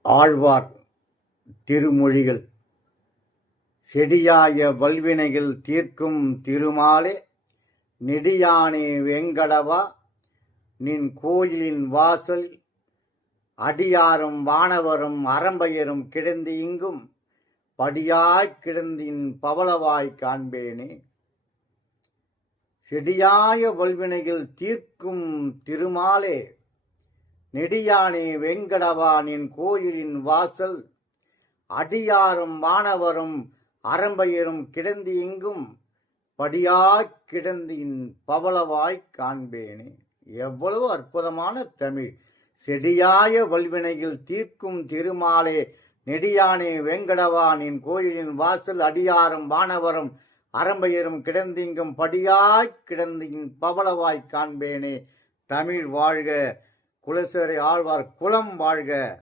ஆழ்வார் திருமொழிகள். செடியாய வல்வினைகள் தீர்க்கும் திருமாலே நெடியானே வெங்கடவா நின் கோயிலின் வாசல் அடியாரும் வானவரும் அறம்பெயரும் கிடந்து இங்கும் படியாய்க் கிடந்தின் பவளவாய் காண்பேனே. செடியாய வல்வினைகள் தீர்க்கும் திருமாலே நெடியானே வெங்கடவானின் கோயிலின் வாசல். அடியாரும் வானவரும் அரம்பையரும் கிடந்து இங்கும் படியாய்க் கிடந்தின் பவளவாய் காண்பேனே. எவ்வளவு அற்புதமான தமிழ். செடியாய வல்வினையில் தீர்க்கும் திருமாலே நெடியானே வெங்கடவானின் கோயிலின் வாசல். அடியாரும் வானவரும் அறம்பெயரும் கிடந்திங்கும் படியாய்க் கிடந்தின் பவளவாய் காண்பேனே. தமிழ் வாழ்க. குலசேரை ஆழ்வார் குலம் வாழ்க.